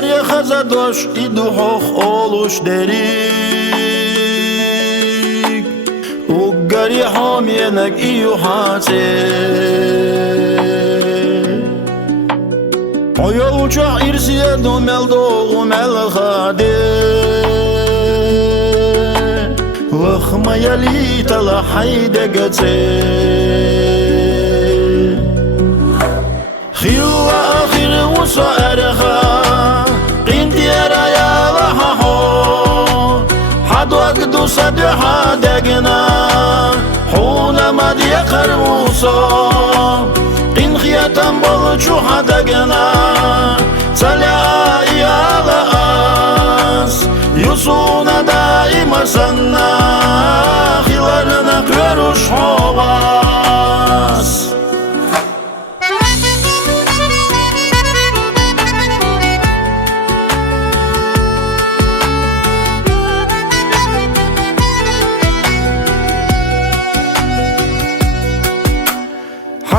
Ugarya hazadosh iduhoch olush derik Ugarya homienek iu hase Oyol uçak irsiye dumel doğum el khade Lakhma yalita la hayde getse Khilla akhir wusa erha حدوك صدحا دقنا حونا ما ديقر موسى إن خياتا بلجو حدقنا سلاء على أس يصونا دائما سنا خلالنا قرش حواس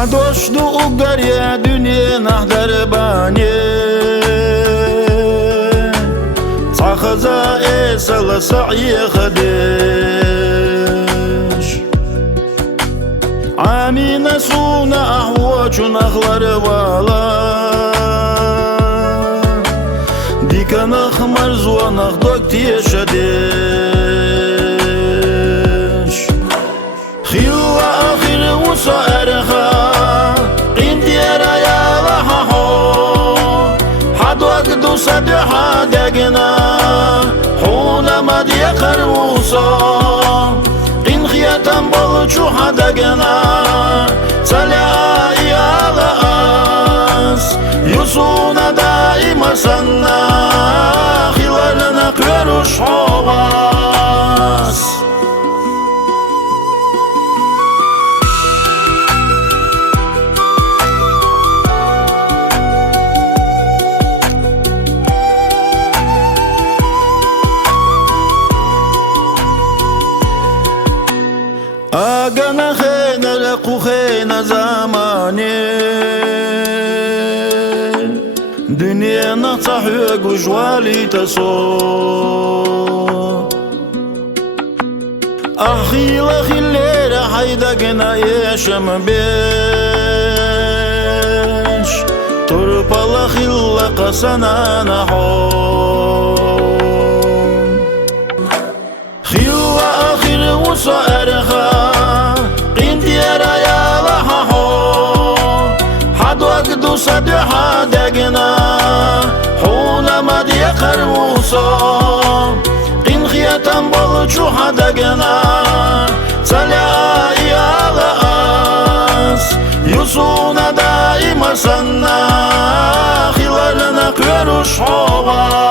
حدوشدو ugarya dünya nahdar bani Sakhaza esal sa'i khadish Amina suna ahwachun akhlar wala Dikan akhmar zuan akhdok tiyashadish Khilla akhir wusa erha صدحا دقنا حونا ما ديقر موسى إن خياتا بلجو حدقنا سلاء على أس يصونا دائما سنا خلالنا قرش حواس أجانا خينا لقو خينا زماني دنيا نصحيق وجوالي تصور أخي لخي الليلة حيدقنا يشم بيش طرب لخي لقسنا نحون خيوة آخر وصائرها صدحا دقنا حونا ما ديقر موسى إن خياتا بلجو حدقنا سلاء على أس يصونا دائما سنا خلالنا قرش حواس